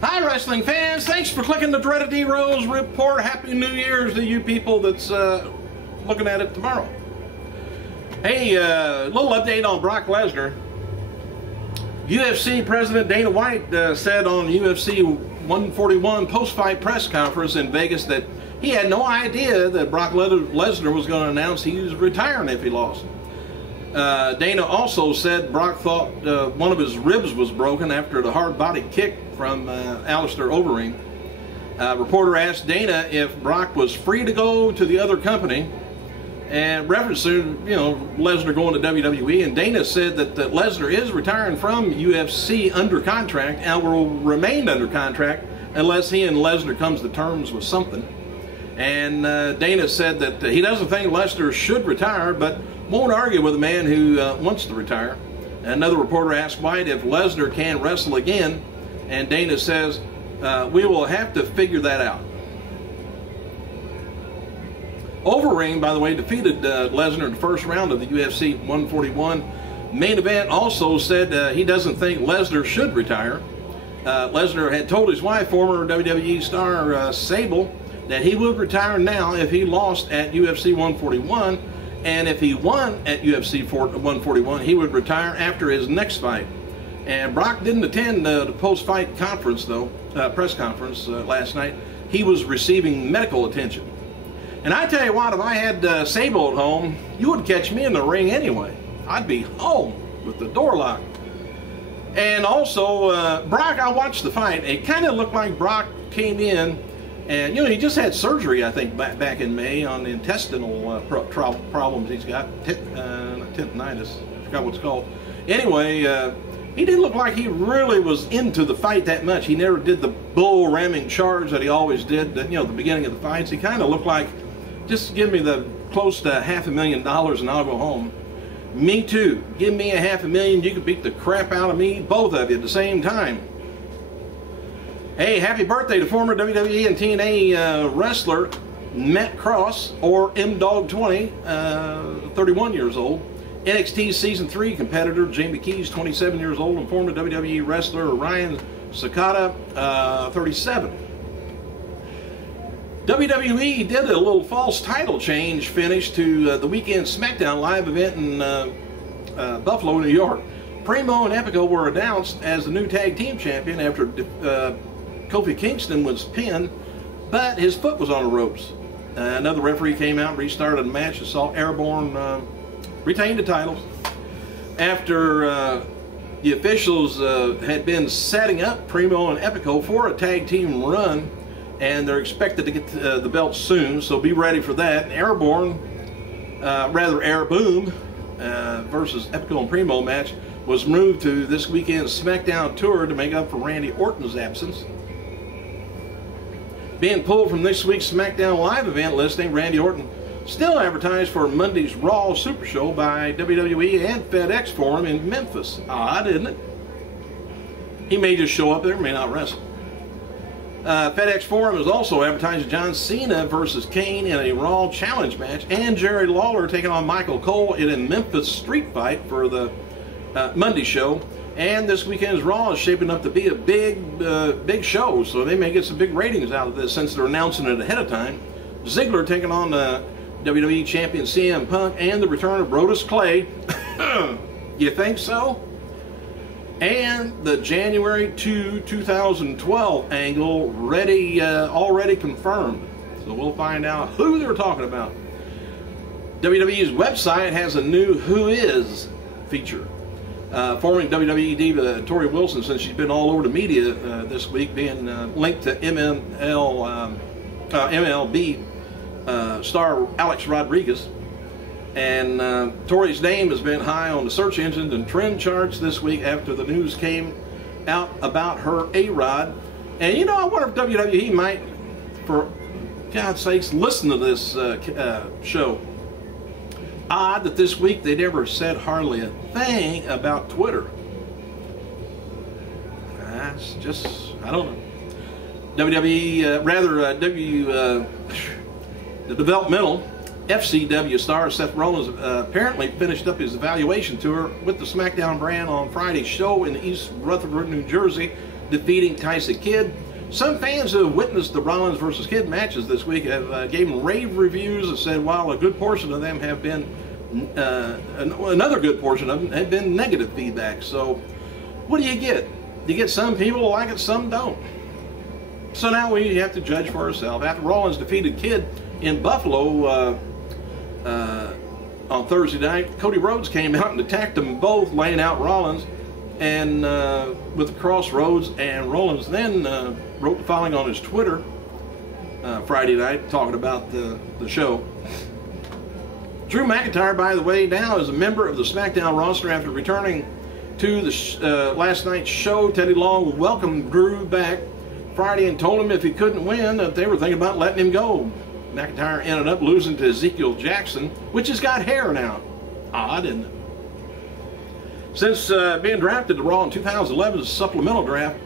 Hi, wrestling fans. Thanks for clicking the Dreaded D-Rose report. Happy New Year's to you people that's looking at it tomorrow. Hey, little update on Brock Lesnar. UFC President Dana White said on UFC 141 post-fight press conference in Vegas that he had no idea that Brock Lesnar was going to announce he was retiring if he lost. Dana also said Brock thought one of his ribs was broken after the hard body kick from Alistair Overeem. Reporter asked Dana if Brock was free to go to the other company, and referencing, Lesnar going to WWE, and Dana said that Lesnar is retiring from UFC under contract and will remain under contract unless he and Lesnar comes to terms with something. And Dana said that he doesn't think Lesnar should retire, but won't argue with a man who wants to retire. Another reporter asked White if Lesnar can wrestle again, and Dana says, we will have to figure that out. Overeem, by the way, defeated Lesnar in the first round of the UFC 141 main event. Also said he doesn't think Lesnar should retire. Lesnar had told his wife, former WWE star Sable, that he would retire now if he lost at UFC 141, and if he won at UFC 141, he would retire after his next fight. And Brock didn't attend the post-fight conference, though, press conference last night. He was receiving medical attention. And I tell you what, if I had Sable at home, you would catch me in the ring anyway. I'd be home with the door locked. And also, Brock, I watched the fight. It kind of looked like Brock came in, and he just had surgery, I think, back in May on the intestinal problems he's got, tendinitis. I forgot what it's called. Anyway, he didn't look like he really was into the fight that much. He never did the bull ramming charge that he always did, at the beginning of the fights. He kind of looked like, just give me the close to $500,000 and I'll go home. Me too. Give me $500,000, you can beat the crap out of me, both of you at the same time. Hey, happy birthday to former WWE and TNA wrestler Matt Cross, or M-Dog20, 31 years old. NXT Season 3 competitor Jamie Keys, 27 years old, and former WWE wrestler Ryan Sakata, 37. WWE did a little false title change finish to the Weekend SmackDown live event in Buffalo, New York. Primo and Epico were announced as the new tag team champion after Kofi Kingston was pinned, but his foot was on the ropes. Another referee came out and restarted the match and saw Airborne retain the titles. After the officials had been setting up Primo and Epico for a tag team run, and they're expected to get the belt soon, so be ready for that. Airborne, Air Boom versus Epico and Primo match was moved to this weekend's SmackDown tour to make up for Randy Orton's absence. Being pulled from this week's SmackDown Live event listing, Randy Orton still advertised for Monday's Raw Super Show by WWE and FedEx Forum in Memphis. Odd, isn't it? He may just show up there, may not wrestle. FedEx Forum is also advertising John Cena versus Kane in a Raw Challenge match, and Jerry Lawler taking on Michael Cole in a Memphis street fight for the Monday show. And this weekend's Raw is shaping up to be a big show, so they may get some big ratings out of this since they're announcing it ahead of time. Ziggler taking on WWE Champion CM Punk, and the return of Brodus Clay. You think so? And the January 2, 2012 angle already confirmed. So we'll find out who they're talking about. WWE's website has a new Who Is feature. Former WWE diva Tori Wilson, since she's been all over the media this week, being linked to MLB star Alex Rodriguez. And Tori's name has been high on the search engines and trend charts this week after the news came out about her A-Rod. And I wonder if WWE might, for God's sakes, listen to this show. Odd that this week they never said hardly a thing about Twitter. That's just, I don't know. The developmental FCW star Seth Rollins apparently finished up his evaluation tour with the SmackDown brand on Friday's show in East Rutherford, New Jersey, defeating Tyson Kidd. Some fans who have witnessed the Rollins versus Kidd matches this week have given rave reviews and said, while a good portion of them have been, another good portion of them have been negative feedback. So what do? You get some people who like it, some don't. So now we have to judge for ourselves. After Rollins defeated Kidd in Buffalo on Thursday night, Cody Rhodes came out and attacked them both, laying out Rollins and with the crossroads. And Rollins then wrote the following on his Twitter Friday night, talking about the show. Drew McIntyre, by the way, now is a member of the SmackDown roster after returning to the last night's show. Teddy Long welcomed Drew back Friday and told him if he couldn't win that they were thinking about letting him go. McIntyre ended up losing to Ezekiel Jackson, which has got hair now. Odd, isn't it? Since being drafted to Raw in 2011's supplemental draft,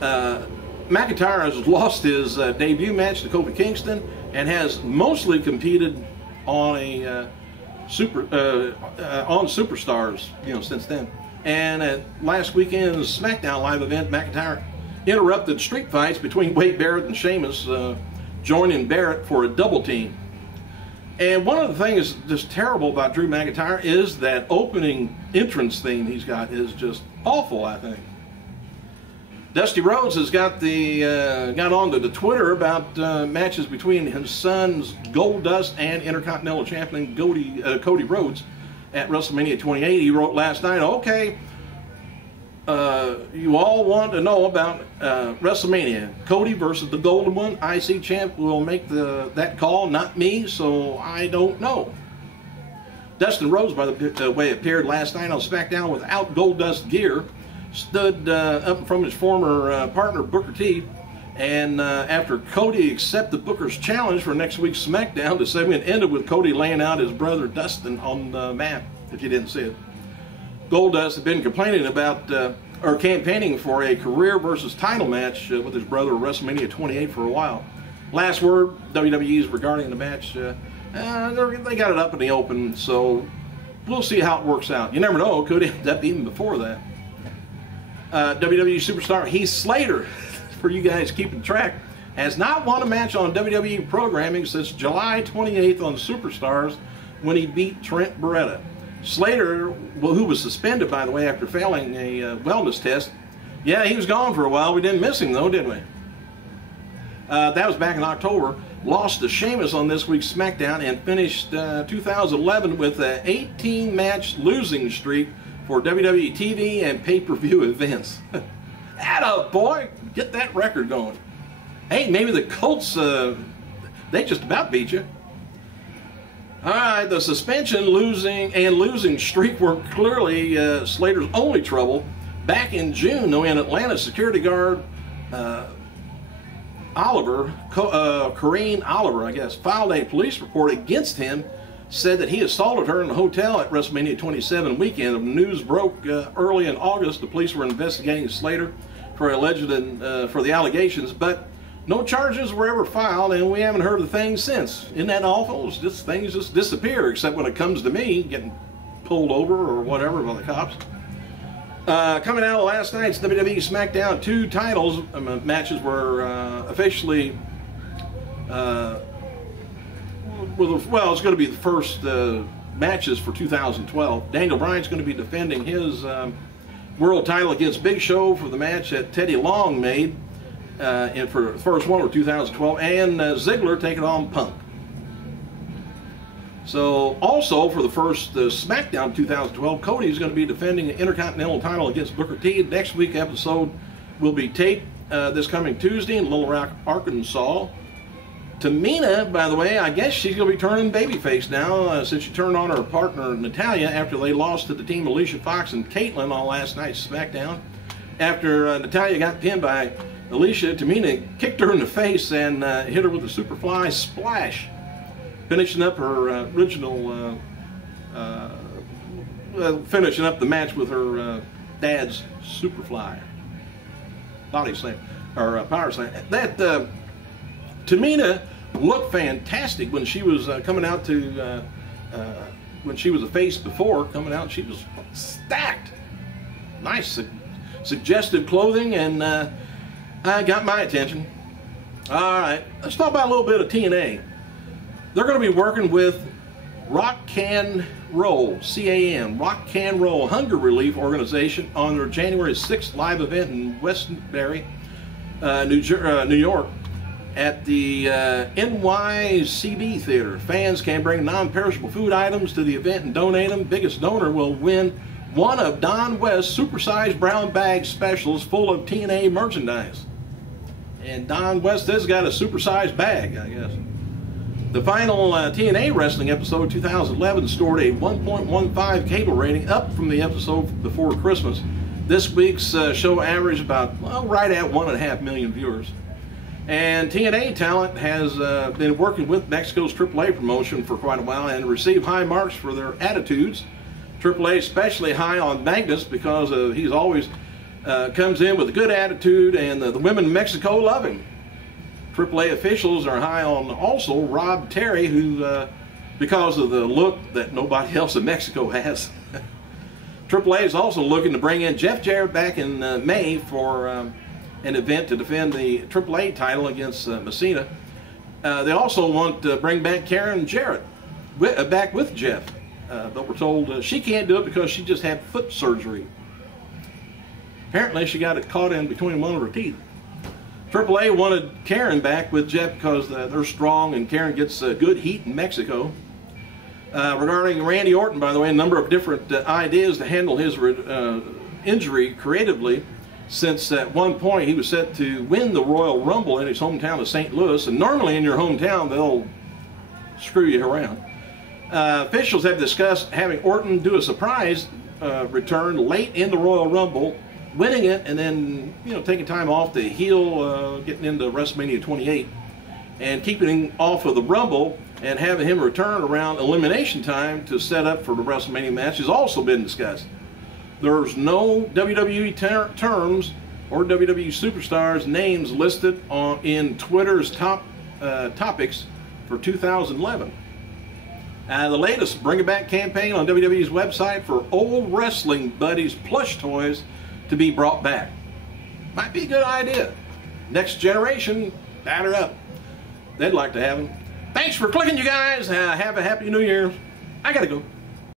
McIntyre has lost his debut match to Kofi Kingston and has mostly competed on Superstars, since then. And at last weekend's SmackDown live event, McIntyre interrupted street fights between Wade Barrett and Sheamus, joining Barrett for a double team. And one of the things just terrible about Drew McIntyre is that opening entrance theme he's got is just awful, I think. Dusty Rhodes has got onto the Twitter about matches between his sons Goldust and Intercontinental Champion Cody Rhodes at WrestleMania 28. He wrote last night, okay, you all want to know about WrestleMania. Cody versus the Golden One. IC champ will make that call, not me, so I don't know. Dustin Rhodes, by the way, appeared last night on SmackDown without Goldust gear. Stood up from his former partner Booker T, and after Cody accepted Booker's challenge for next week's SmackDown, the segment ended with Cody laying out his brother Dustin on the mat, if you didn't see it. Goldust had been complaining about or campaigning for a career versus title match with his brother at WrestleMania 28 for a while. Last word WWE's regarding the match, they got it up in the open, so we'll see how it works out. You never know, it could end up even before that. WWE superstar Heath Slater, for you guys keeping track, has not won a match on WWE programming since July 28th on Superstars when he beat Trent Beretta. Slater, who was suspended, by the way, after failing a wellness test. Yeah, he was gone for a while. We didn't miss him, though, did we? That was back in October. Lost to Sheamus on this week's SmackDown and finished 2011 with an 18-match losing streak for WWE TV and pay-per-view events. Atta boy, get that record going. Hey, maybe the Colts, they just about beat you. All right, the suspension, losing streak were clearly Slater's only trouble. Back in June, though, in Atlanta, security guard Corrine Oliver, I guess, filed a police report against him, said that he assaulted her in a hotel at WrestleMania 27 weekend. The news broke early in August. The police were investigating Slater for the allegations, but no charges were ever filed, and we haven't heard of the thing since. Isn't that awful? Things just disappear, except when it comes to me getting pulled over or whatever by the cops. Coming out of last night's WWE SmackDown, 2 titles matches were officially it's going to be the first matches for 2012. Daniel Bryan's going to be defending his world title against Big Show for the match that Teddy Long made for the first one of 2012, and Ziggler taking on Punk. So, also for the first SmackDown 2012, Cody is going to be defending the Intercontinental title against Booker T. Next week episode will be taped this coming Tuesday in Little Rock, Arkansas. Tamina, by the way, I guess she's going to be turning babyface now since she turned on her partner Natalya after they lost to the team Alicia Fox and Caitlyn on last night's SmackDown. After Natalya got pinned by Alicia, Tamina kicked her in the face and hit her with a Superfly Splash, finishing up her finishing up the match with her dad's Superfly body slam or power slam. That Tamina looked fantastic when she was coming out to when she was a face before coming out. She was stacked, nice suggestive clothing, and got my attention. All right, let's talk about a little bit of TNA. They're going to be working with Rock Can Roll, CAN, Rock Can Roll Hunger Relief Organization on their January 6th live event in Westbury, New York, at the NYCB Theater. Fans can bring non-perishable food items to the event and donate them. Biggest donor will win one of Don West's supersized brown bag specials full of TNA merchandise. And Don West has got a supersized bag, I guess. The final TNA wrestling episode 2011 scored a 1.15 cable rating, up from the episode before Christmas. This week's show averaged about, well, right at 1.5 million viewers. And TNA talent has been working with Mexico's AAA promotion for quite a while and received high marks for their attitudes. AAA especially high on Magnus because he's always comes in with a good attitude, and the women in Mexico love him. AAA officials are high on also Rob Terry, who because of the look that nobody else in Mexico has. AAA is also looking to bring in Jeff Jarrett back in May for an event to defend the AAA title against Messina. They also want to bring back Karen Jarrett back with Jeff, but we're told she can't do it because she just had foot surgery. Apparently she got it caught in between one of her teeth. AAA wanted Karen back with Jeff because they're strong and Karen gets good heat in Mexico. Regarding Randy Orton, by the way, a number of different ideas to handle his injury creatively, since at one point he was set to win the Royal Rumble in his hometown of St. Louis, and normally in your hometown they'll screw you around. Officials have discussed having Orton do a surprise return late in the Royal Rumble, winning it, and then taking time off to heal, getting into WrestleMania 28, and keeping him off of the Rumble and having him return around Elimination time to set up for the WrestleMania match has also been discussed. There's no WWE terms or WWE superstars names listed in Twitter's top topics for 2011. The latest Bring It Back campaign on WWE's website for old wrestling buddies plush toys to be brought back. Might be a good idea. Next generation, batter up. They'd like to have them. Thanks for clicking, you guys. Have a happy New Year. I gotta go.